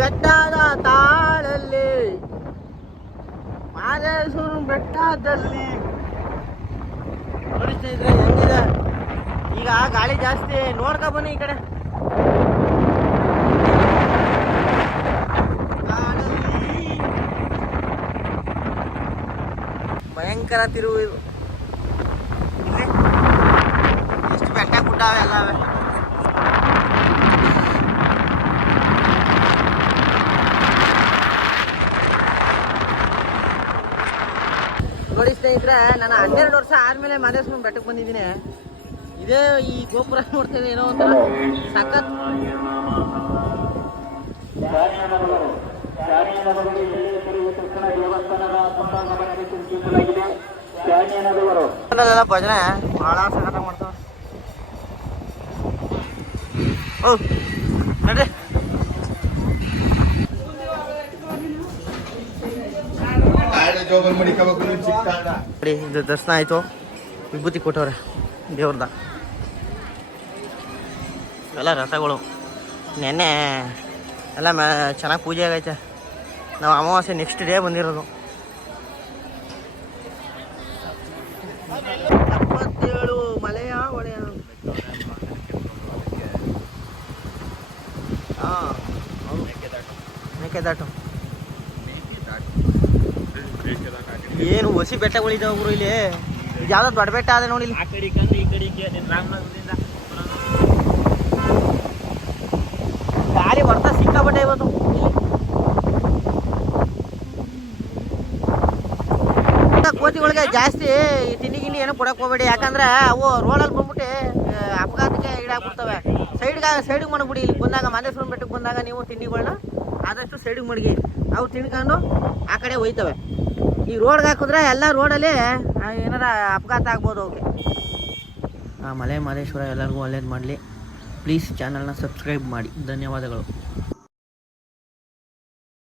ಬೆಟ್ಟದ ತಾಳಲ್ಲಿ ಮಾದೇಶ್ವರ ಬೆಟ್ಟದಲ್ಲಿ ನೋಡಿ ಸ್ನೇಹಿತರೆ ಹೆಂಗಿದೆ. ಈಗ ಗಾಳಿ ಜಾಸ್ತಿ, ನೋಡ್ಕೊ ಬನ್ನಿ ಈ ಕಡೆ. ಭಯಂಕರ ತಿರುವು ಇದು. ಇಲ್ಲಿ ಎಷ್ಟು ಬೆಟ್ಟ ಗುಡ್ಡಾವೆ ಎಲ್ಲವೆ. ನೋಡಿ ಸ್ನೇಹಿತರೆ, ನಾನು 12 ವರ್ಷ ಆದ್ಮೇಲೆ ಮಾದೇಶ್ವರ ಬೆಟ್ಟಕ್ಕೆ ಬಂದಿದ್ದೀನಿ. ಇದೇ ಈ ಗೋಪುರ ನೋಡ್ತೇವೆ, ಏನೋ ಒಂಥರ ಸಖತ್. ಭಜನೆ ಬಹಳ ಸಖತ್ ಮಾಡ್ತಾವ. ನಡ್ರಿ ಇದು ದರ್ಶನ ಆಯ್ತು. ವಿಭೂತಿ ಕೊಟ್ಟವ್ರೆ ದೇವ್ರದ. ಎಲ್ಲ ರಥಗಳು ನೆನ್ನೆ ಎಲ್ಲ ಚೆನ್ನಾಗಿ ಪೂಜೆ ಆಗೈತೆ. ನಾವು ಅಮಾವಾಸ್ಯೆ ನೆಕ್ಸ್ಟ್ ಡೇ ಬಂದಿರೋದು. 77 ಮಲೆಯ ಒಳೆಯ. ಹಾಂ, ಮೇಕೆದಾಟು. ಏನು ಹೊಸಿ ಬೆಟ್ಟಗಳಿದ್ದಾವೆ ಗುರು ಇಲ್ಲಿ. ಇದು ಯಾವ್ದು ದೊಡ್ಡ ಬೆಟ್ಟ ಅದ ನೋಡಿ. ಆ ಕಡೆಗೆ ಈ ಕಡೆಗೆ ರಾಮನಗರದಿಂದ ಗಾಳಿ ಬರ್ತಾ ಸಿಕ್ಕಾಪಟ್ಟೆ ಇವತ್ತು. ಕೋತಿಗಳಿಗೆ ಜಾಸ್ತಿ ತಿಂಡಿ ಗಿಂಡಿ ಏನು ಕೊಡಕ್ಕೆ ಹೋಗ್ಬೇಡಿ, ಯಾಕಂದ್ರೆ ಅವು ರೋಡಲ್ಲಿ ಬಂದ್ಬಿಟ್ಟು ಅಪಘಾತಕ್ಕೆ ಈಡಾಗ್ಬಿಡ್ತವೆ. ಸೈಡಿಗೆ ಮಾಡ್ಬಿಡಿ. ಇಲ್ಲಿ ಬಂದಾಗ ಮಾದೇಶ್ವರ ಬೆಟ್ಟಕ್ಕೆ ಬಂದಾಗ ನೀವು ತಿಂಡಿಗಳನ್ನ ಆದಷ್ಟು ಸೈಡಿಗೆ ಮಡಗಿ, ಅವು ತಿನ್ಕೊಂಡು ಆ ಕಡೆ ಹೋಯ್ತವೆ. ಈ ರೋಡ್ಗೆ ಹಾಕಿದ್ರೆ ಎಲ್ಲ ರೋಡಲ್ಲಿ ಏನಾರ ಅಪಘಾತ ಆಗ್ಬೋದು ಅವಕ್ಕೆ. ಮಲೆ ಮಾದೇಶ್ವರ ಎಲ್ಲರಿಗೂ ಒಳ್ಳೇದು ಮಾಡಲಿ. ಪ್ಲೀಸ್ ಚಾನಲ್ನ ಸಬ್ಸ್ಕ್ರೈಬ್ ಮಾಡಿ. ಧನ್ಯವಾದಗಳು.